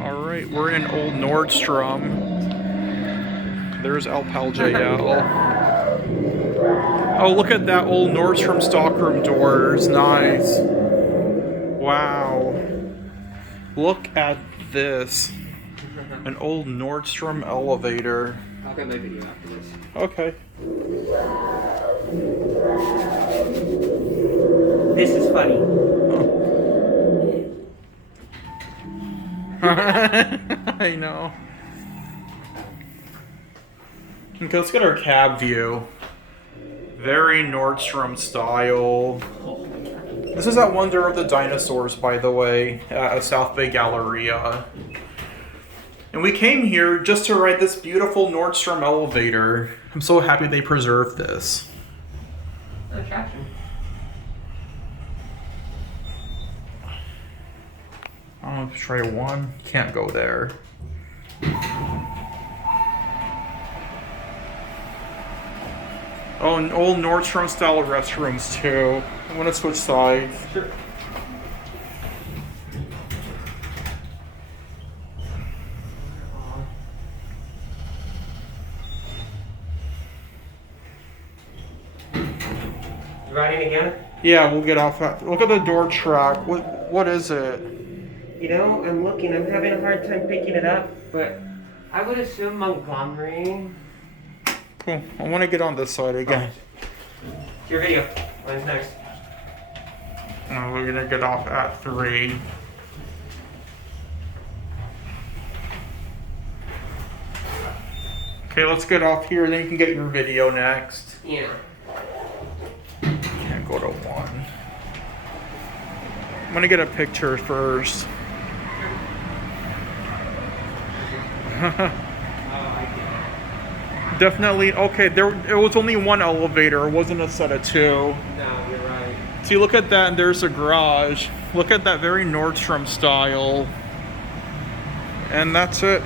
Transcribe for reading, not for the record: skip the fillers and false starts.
Alright, we're in old Nordstrom. There's Alpaljl. Oh, look at that old Nordstrom stockroom doors. Nice. Wow. Look at this. An old Nordstrom elevator. I'll get my video after this. Okay. This is funny. I know. Okay, let's get our cab view. Very Nordstrom style. This is at Wonder of the Dinosaurs, by the way, at South Bay Galleria. And we came here just to ride this beautiful Nordstrom elevator. I'm so happy they preserved this. Attraction. Oh, try one. Can't go there. Oh, and old Nordstrom style restrooms too. I want to switch sides. Sure. You riding again? Yeah, we'll get off that. Look at the door track. What is it? You know, I'm looking. I'm having a hard time picking it up, but I would assume Montgomery. Cool. I want to get on this side again. Your video. Mine's next. Oh, we're gonna get off at 3. Okay, let's get off here. Then you can get your video next. Yeah. Can't go to 1. I'm gonna get a picture first. Definitely. Okay, it was only one elevator. It wasn't a set of 2. No, you're right. See, look at that, and there's a garage. Look at that, very Nordstrom style. And that's it.